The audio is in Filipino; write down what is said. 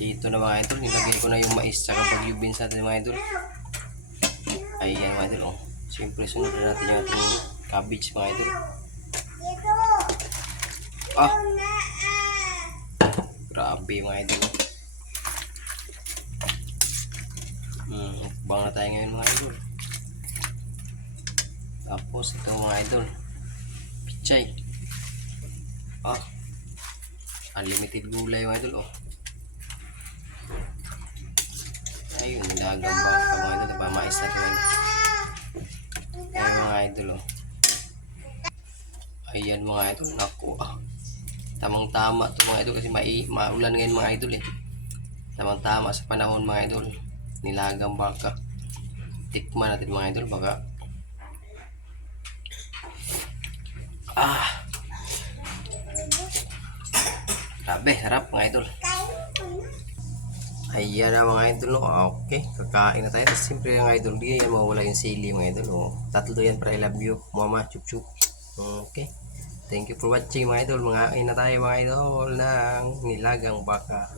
Ito na mga idol, nilagay ko na yung mais tsaka bagyo beans natin mga idol. Ayan mga idol, oh. Siyempre sunod na natin yung ating cabbage mga idol. Ah! Grabe mga idol. Bang na tayo ngayon mga idol. Tapos ito mga idol, pichay. Ah! Unlimited gulay mga idol, oh. Ayun, nilagang baka mga idol, napamais natin mga idol. Ayan mga idol, oh. Ayan mga idol, naku, ah. Tamang tama to mga idol kasi maulan ngayon mga idol eh. Tamang tama sa panahon mga idol. Nilagang baka. Tikman natin mga idol baka. Ah! Grabe, harap mga idol. Ayan na mga idol, no? Okay, kakain na tayo. Siyempre mga idol, di yan mawala yung sili mga idol. Oh. Tatlo yan para I love you. Mama, chup chup. Okay. Thank you for watching mga idol. Mga kain na tayo mga idol ng nilagang baka.